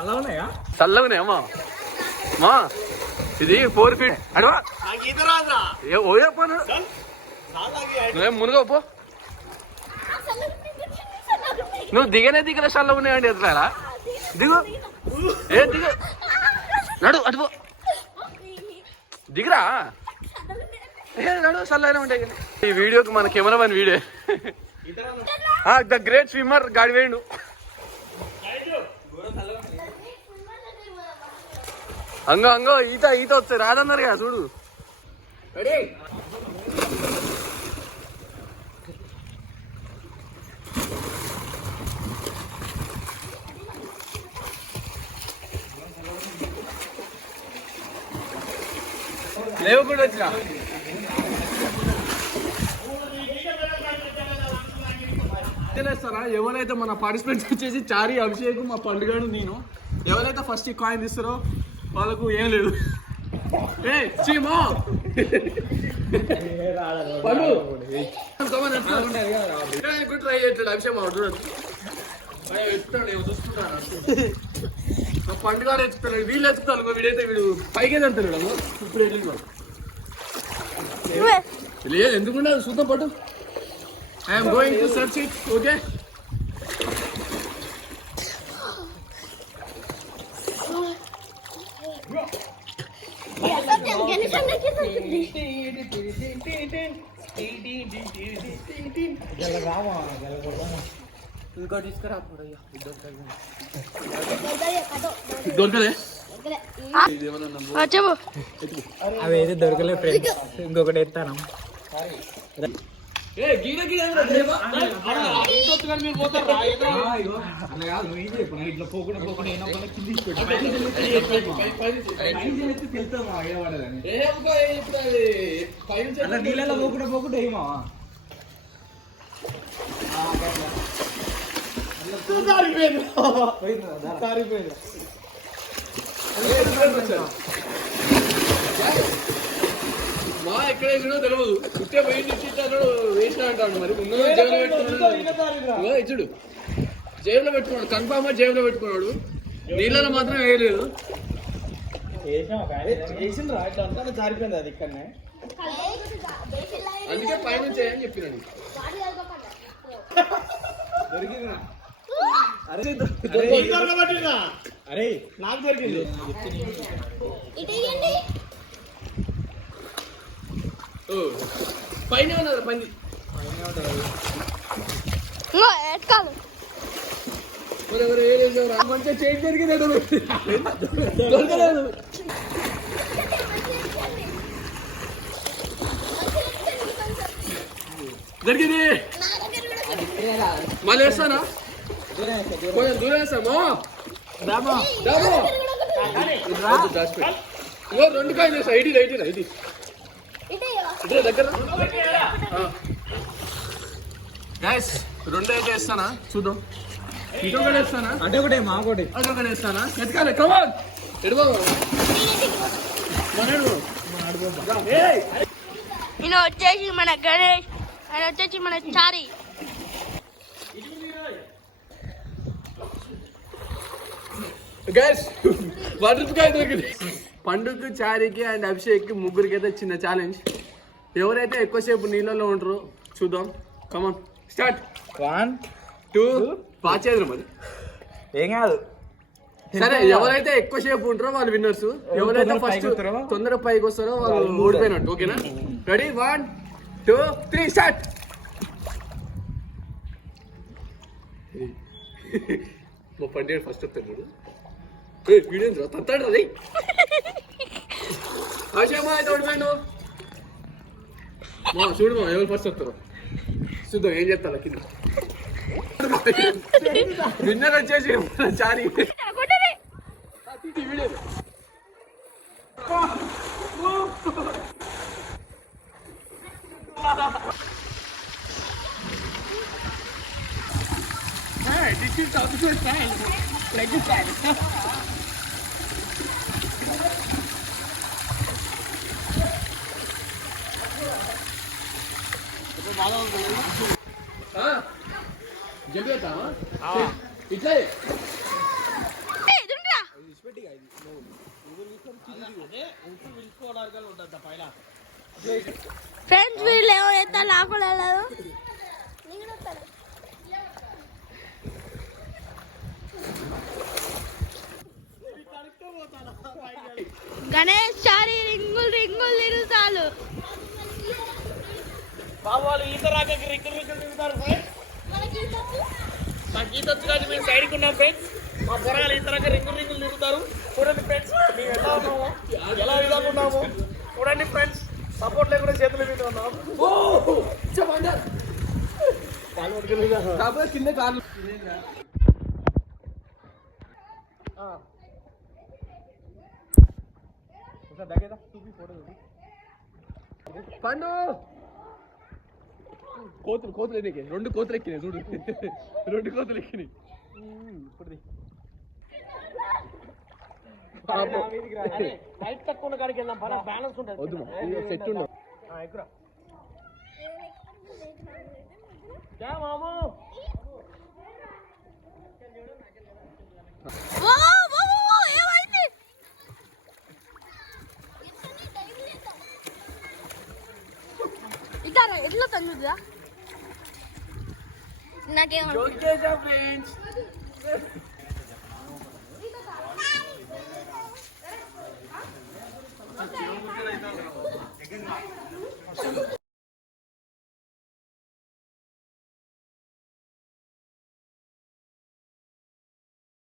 చల్లగా ఉన్నాయమ్మా మా ఇది 4 feet అడవా నువ్వేం మునుగో నువ్వు దిగనే దిగలే చల్లగా ఉన్నాయండి ఎదురారా దిగు ఏ దిగు నడు అటు దిగురా ఏ నడు చల్లగానే ఉంటాయి ఈ వీడియోకి మన cameraman video the great swimmer గాడి వేయండు అంగో ఈత వస్తాయి రాదన్నారు కదా చూడు లేవు కూడా వచ్చిన తెలియస్తారా ఎవరైతే మన పార్టిసిపేట్ వచ్చేసి చారి అభిషేక్ మా పండుగను నేను ఎవరైతే ఫస్ట్ ఈ కాయిన్ తీస్తారో వాళ్ళకు ఏం లేదు ఏ చీమో ట్రై చేయట్లేదు అభిషేక్ పండుగ ఎత్తుతాడు వీళ్ళు ఎత్తుతాను వీడైతే వీడు పైకి అంటాడు ఇప్పుడు లేదు ఎందుకుంటే చూద్దాం పట్టు I'm going to search it okay దొరకలే అవి ఏది దొరకలే ఫ్రెండ్స్ ఇంకొకటి ఎత్తాను నీళ్ళలో పోకుండా ఏమా మా ఎక్కడ వేసినో తెలియదు ఇట్టే పోయి ఇచ్చాడు వేసిన అంటాడు మరి జేబులో పెట్టుకున్నాడు ఇచ్చుడు జేబులో పెట్టుకున్నాడు కన్ఫామ్ గా జేబులో పెట్టుకున్నాడు నీళ్ళలో మాత్రం వేయలేదు జారిపోయింది అది ఇక్కడనే అందుకే పైన చేయని చెప్పినాను అరే నాకు దొరికింది పైన ఉన్నారు పంది మంచిగా చేంజ్ జరిగింది దొరకలేదు జరిగింది మళ్ళీ వేస్తానా కొంచెం దూరం వేస్తామో రెండు కాయలు వేస్తా ఐటీ ఇదే దగ్గర గైస్ రెండు అయితే వేస్తానా చూద్దాం ఇటొకటి వేస్తానా అటొకటే మాకోటి అటొకటి వేస్తానా ఎత్తుకాలి కమాన్ ఎడుబో ఈయన వచ్చేసి మన గణేష్ ఆయన వచ్చేసి మన చారి గైస్ వాటర్ దొరికింది పండుగ చారికి అండ్ అభిషేక్ ముగ్గురికి అయితే చిన్న ఛాలెంజ్ ఎవరైతే ఎక్కువసేపు నీళ్ళలో ఉంటారో చూద్దాం కమాన్ స్టార్ట్ 1 2 పాచేద్దాం మరి ఏం కాదు సరే ఎవరైతే ఎక్కువసేపు ఉంటారో వాళ్ళు విన్నర్స్ ఎవరైతే ఫస్ట్ తొందరగా పైకి వస్తారో వాళ్ళు ఓడిపోయినట్టు ఓకేనా రెడీ 1 2 3 స్టార్ట్ మా పండుగ ఫస్ట్ వస్తాడు వీడియో తత్తాడు రే ఆశమా అయితే ఓడిపోయాను మా చూడు మా ఎవరు ఫస్ట్ వస్తారు చూద్దాం ఏం చేస్తా కింద విన్నర్ వచ్చేసి చారి video this is also fine like this side जल्दी आता इतना ఫ్రెండ్స్ వీళ్ళు ఎవరైతే లాకుండా వెళ్ళారు గణేష్ చారి రింగులు రింగులు తిరుగుతారు బాబు వాళ్ళు ఈత రాక రిక్కులు తిరుగుతారు ఫ్రెండ్స్. మాకు ఈత వచ్చు కానీ మేము సైడ్కి ఉన్నాం ఫ్రెండ్స్. మా పొరగాలు ఈత రాక రింగులు తిరుగుతారు. చూడండి ఫ్రెండ్స్ మేము ఎలా ఉన్నాము, ఎలా విధంగా ఉన్నాము చూడండి ఫ్రెండ్స్. సపోర్ట్ లేకుండా చేతుల మీద ఉన్నాము. కాకపోతే కింద కార్లు పండు కోతులు ఎక్కి 2 కోతులు ఎక్కినాయి చూడు 2 కోతులు ఎక్కినాయి ఇప్పుడు హైట్ తక్కువ ఉన్న కాడికి వెళ్దాం బాగా బ్యాలెన్స్ ఉంటుంది. వద్దు సెట్ ఉండవు ఎక్కురా మాము. ఏమైంది ఇక ఎట్లా తన్నుదా నాకేమో ఫ్రెండ్స్